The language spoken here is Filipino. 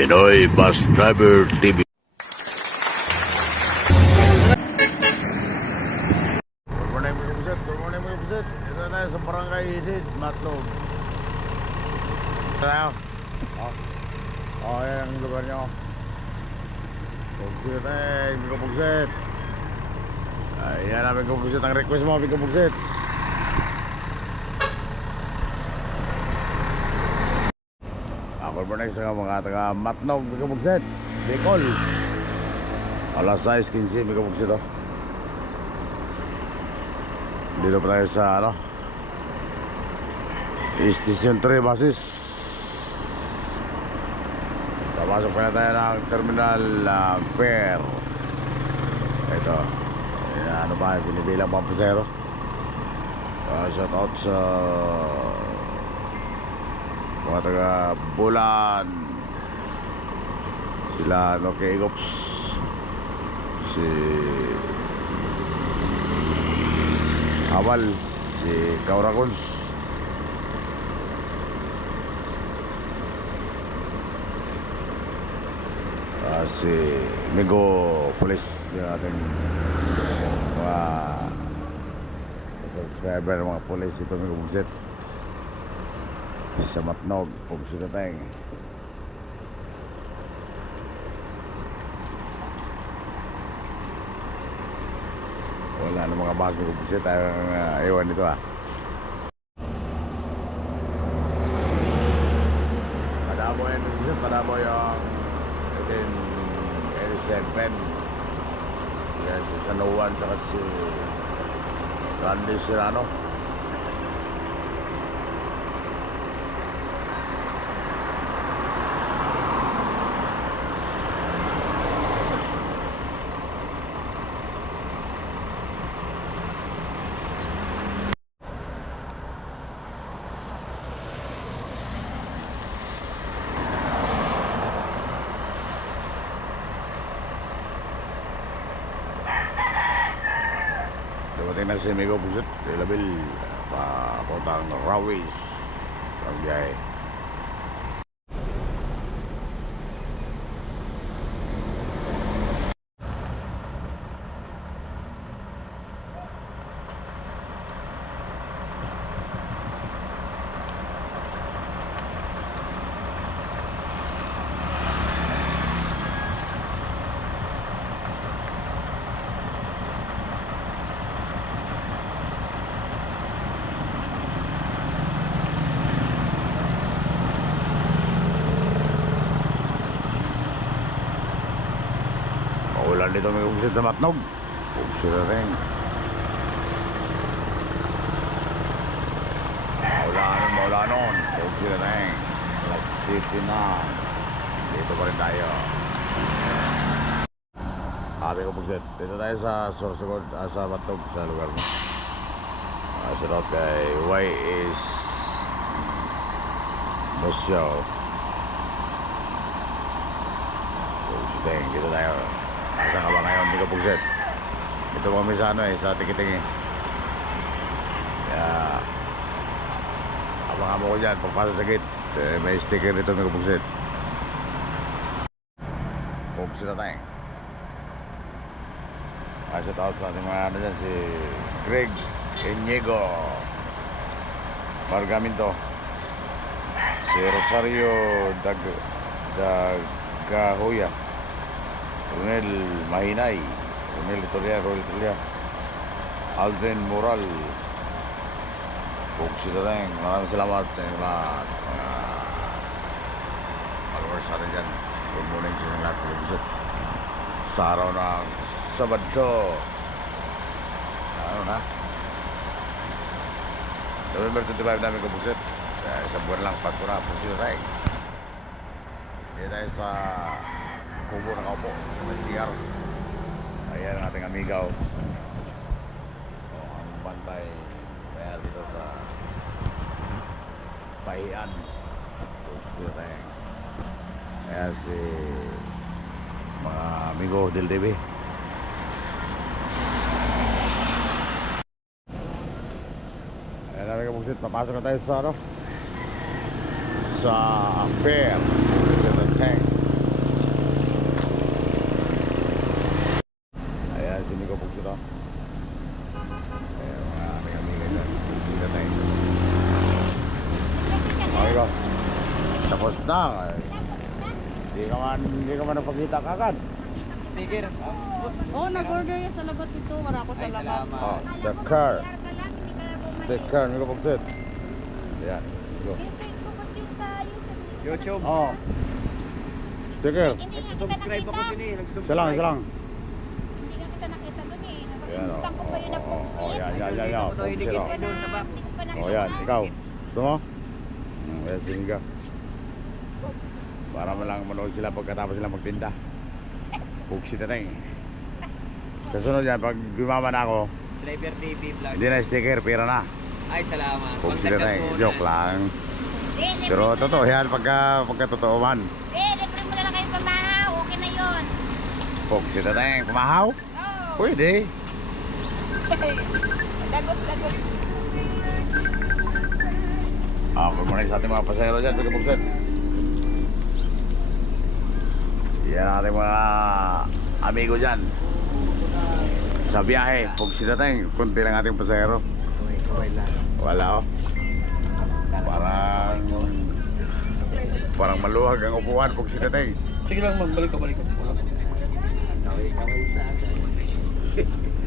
Pinoy Bus Driver TV. Good morning mga kapusit, good morning mga kapusit. Ito na tayo sa Barangay Hidid, Matlog. Ito tayo. Yan ang lugar nyo. Pugsit tayo, mga kapusit. Ayan namin kapusit, ang request mo mga kapusit. Good morning sa mga taga Matnog, mga kapusit. Bicol. Alas 6:15 mga kapusit. Dito pa tayo sa Station 3 basis. Papasok pa na tayo ng terminal Fair. Ito ano ba, binibilang mga pasero. Shout out sa mga taga Bulan, sila kay Igops, si Awal, si Kauragons, si Migo Police, yung ating mga subscriber, mga police. Ito Migo Bugset sa Matnog, Pugsit tayo. Wala na mga bahas Migo Bugset tayo iwan dito Padamo yan Migo Bugset, padamo yung 1887. Yan si San Juan saka si Randy Serrano. Dumating na si Migo Bugset, Labil, papuntang Rawis ang biyahe. Ulan dito may Bugset sa Matnog. Bugset na rin. Maulanon. Bugset na rin. Alas City na. Dito pa rin tayo. Sabi ko Bugset. Dito tayo sa Sorsogon, sa Matnog, sa lugar mo. Sa route kay Y.S. Basyo. Bugset na rin. Dito tayo. Saan ka ba ngayon, Migo Bugset? Ito kami sa sa Tiki-Tiki. Kaya abangan mo ko dyan, pagpasok sa gate, may sticker dito, Migo Bugset. Bugset na tayo. Shout out sa ating mga dyan, si Greg Inigo Margaminto, si Rosario Dagahoya, Ronel Mahinay, Royal Itolia, Aldrin Moral. Bugset na tayo. Maraming salamat sa inyo lahat, mga followers natin dyan. Good morning sa inyo lahat, Bugset. Sa araw ng Sabado, November 25 namin Bugset. Isang buwan lang, Pasko na, Bugset na tayo. Dito tayo sa kubo na kaupo sa CR. Ayan ang ating amigaw. Ang bantay kaya dito sa Pahian. Kaya si mga amigo del TV. Ayan namin Bugset, papasok na tayo sa sa fair. Tapos na. Hindi ka man napagkita kagad. Sticker. Oh, nag-order yan sa labat ito. Wala ko sa Ay, labat. salamat. Oh, sticker. Sticker, hindi ko pagsit. Yan, go. YouTube. Oh. Sticker. Subscribe ako sini. Nag-subscribe. Isa lang. Hindi ka kita nakita dun eh. Yan, oh. Nakasubukan ko pa yun na pugsit. Oh, yan. Ako Pugsit, idikit oh. ko doon sa box. Hindi ko pa Oh, nakita. yan, ikaw. Gusto mo? Yan, sige ka. Para mo lang manood sila pagkatapos sila magtinda. Pugsit na tayo. Sa sunod yan, pag gumama na ako, Driver TV vlog. hindi na sticker, pera na. Ay, salamat. Pugsit na tayo. Contact Joke lang. Pero totoo yan, pagka totoo man. Libre mo na lang kayo pamahaw. Okay na yun. Pugsit na tayo. Pumahaw? Oh. Pwede. Dagos. Good morning sa ating mga pasahero dyan. Sige, pugsit. Yan ang ating mga amigo dyan. Sa biyahe, pugsit na tayo. Kunti lang ating pasahero. Kaway lang. Wala oh. Parang maluwag ang upuan pag sila tayo. Sige lang, balik ko. Kaway sa akin.